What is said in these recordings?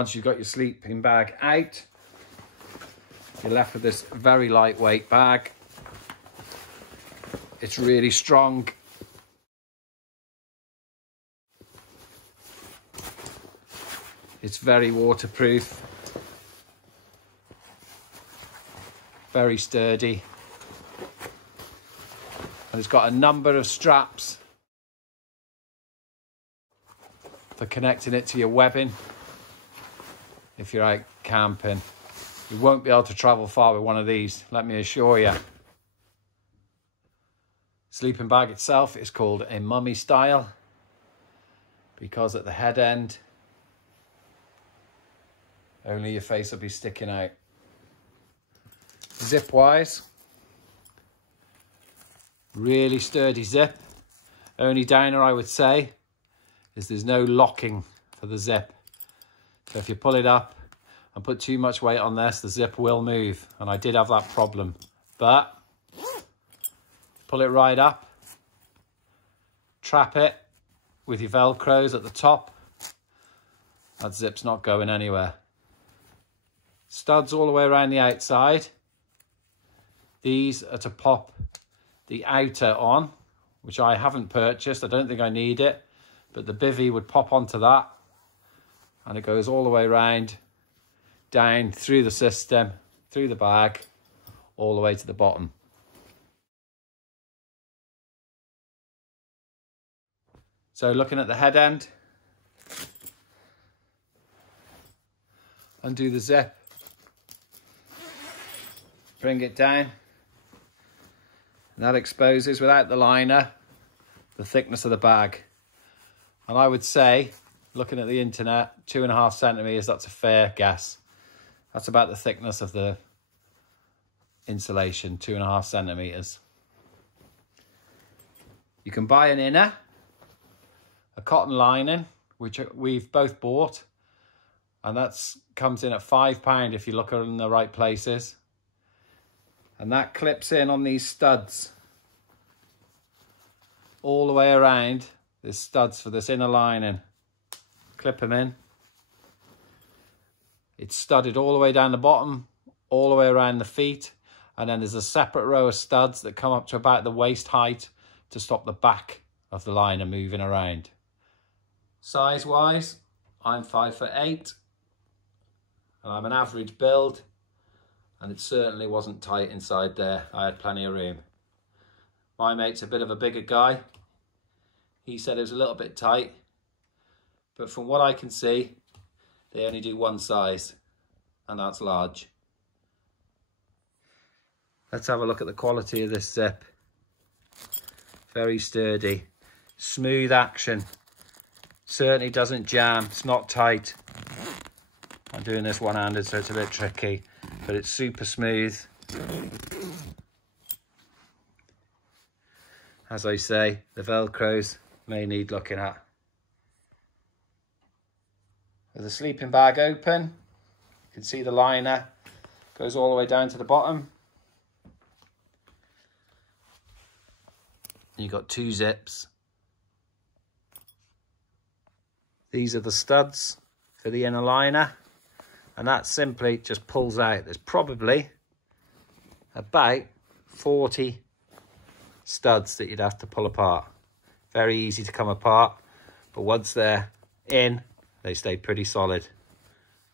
Once you've got your sleeping bag out, you're left with this very lightweight bag. It's really strong. It's very waterproof. Very sturdy. And it's got a number of straps for connecting it to your webbing if you're out camping. You won't be able to travel far with one of these, let me assure you. Sleeping bag itself is called a mummy style because at the head end, only your face will be sticking out. Zip wise, really sturdy zip. Only downer I would say is there's no locking for the zip. So if you pull it up and put too much weight on this, the zip will move. And I did have that problem. But pull it right up, trap it with your Velcros at the top. That zip's not going anywhere. Studs all the way around the outside. These are to pop the outer on, which I haven't purchased. I don't think I need it, but the bivvy would pop onto that and it goes all the way around, down through the system, through the bag, all the way to the bottom. So looking at the head end, undo the zip, bring it down. And that exposes, without the liner, the thickness of the bag. And I would say, looking at the internet, 2.5 centimeters, that's a fair guess. That's about the thickness of the insulation, 2.5 centimeters. You can buy an inner, a cotton lining, which we've both bought. And that comes in at £5 if you look in the right places. And that clips in on these studs all the way around. There's studs for this inner lining. Clip them in. It's studded all the way down the bottom, all the way around the feet. And then there's a separate row of studs that come up to about the waist height to stop the back of the liner moving around. Size wise, I'm 5'8", and I'm an average build. And it certainly wasn't tight inside there. I had plenty of room. My mate's a bit of a bigger guy. He said it was a little bit tight. But from what I can see, they only do one size, and that's large. Let's have a look at the quality of this zip. Very sturdy. Smooth action. Certainly doesn't jam. It's not tight. I'm doing this one-handed, so it's a bit tricky. But it's super smooth. As I say, the Velcros may need looking at. With the sleeping bag open, you can see the liner goes all the way down to the bottom. You've got 2 zips. These are the studs for the inner liner. And that simply just pulls out. There's probably about 40 studs that you'd have to pull apart. Very easy to come apart, but once they're in, they stay pretty solid.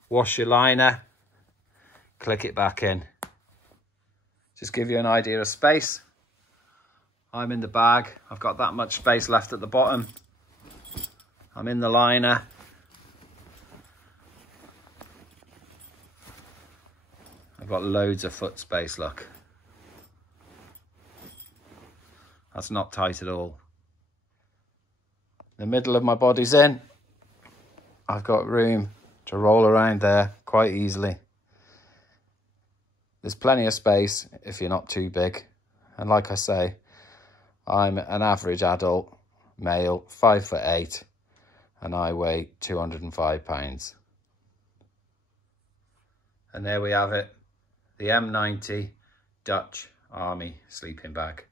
Wash your liner, click it back in. Just give you an idea of space. I'm in the bag. I've got that much space left at the bottom. I'm in the liner. I've got loads of foot space, look. That's not tight at all. The middle of my body's in. I've got room to roll around there quite easily. There's plenty of space if you're not too big. And like I say, I'm an average adult, male, 5'8", and I weigh 205 pounds. And there we have it. The M90 Dutch Army sleeping bag.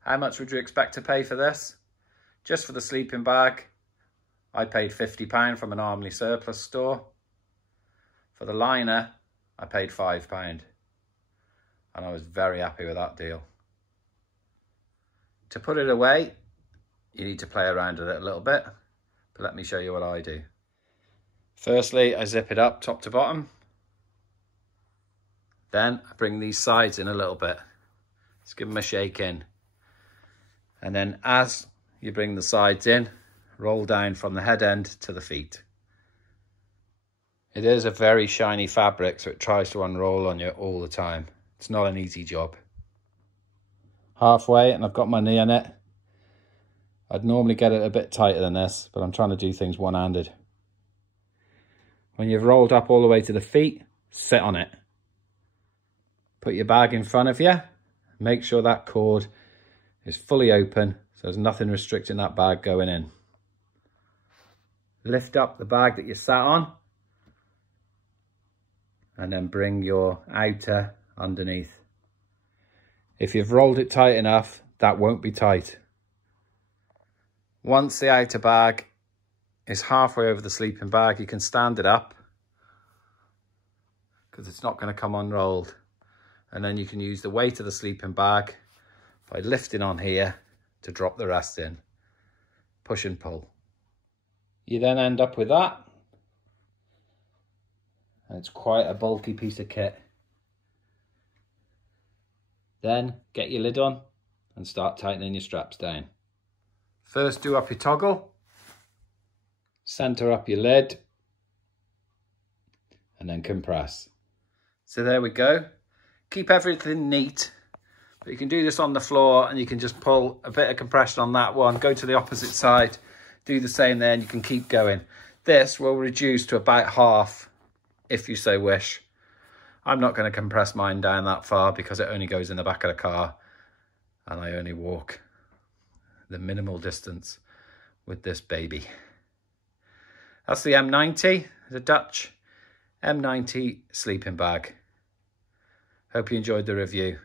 How much would you expect to pay for this? Just for the sleeping bag, I paid £50 from an Armley surplus store. For the liner, I paid £5. And I was very happy with that deal. To put it away, you need to play around with it a little bit. But let me show you what I do. Firstly, I zip it up top to bottom. Then I bring these sides in a little bit. Just give them a shake in. And then as you bring the sides in, roll down from the head end to the feet. It is a very shiny fabric, so it tries to unroll on you all the time. It's not an easy job. Halfway, and I've got my knee on it. I'd normally get it a bit tighter than this, but I'm trying to do things one-handed. When you've rolled up all the way to the feet, sit on it. Put your bag in front of you. Make sure that cord is fully open, so there's nothing restricting that bag going in. Lift up the bag that you sat on, and then bring your outer underneath. If you've rolled it tight enough, that won't be tight. Once the outer bag is halfway over the sleeping bag, you can stand it up because it's not going to come unrolled. And then you can use the weight of the sleeping bag by lifting on here to drop the rest in. Push and pull. You then end up with that. And it's quite a bulky piece of kit. Then get your lid on and start tightening your straps down. First do up your toggle. Center up your lid. And then compress. So there we go. Keep everything neat. But you can do this on the floor and you can just pull a bit of compression on that one. Go to the opposite side. Do the same there and you can keep going. This will reduce to about half if you so wish. I'm not going to compress mine down that far because it only goes in the back of the car and I only walk the minimal distance with this baby. That's the M90, the Dutch M90 sleeping bag. Hope you enjoyed the review.